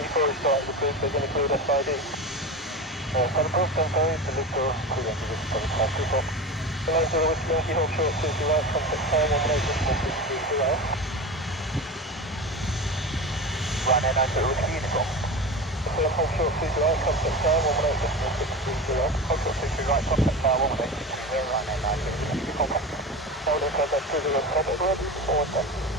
before we start the cruise, they're going to clear SID. Telephone, temporary, the Victor, crew into this telephone. The lines are with Yankee Hawk short 30 right, contact tower 118 right. Runway 90 with uniform. Confirm Hawk short 30 right, contact tower 118 right. Hawk short 30 right, contact tower 118 runway 90 with uniform. Hold on, contact 30 right, contact ready, forward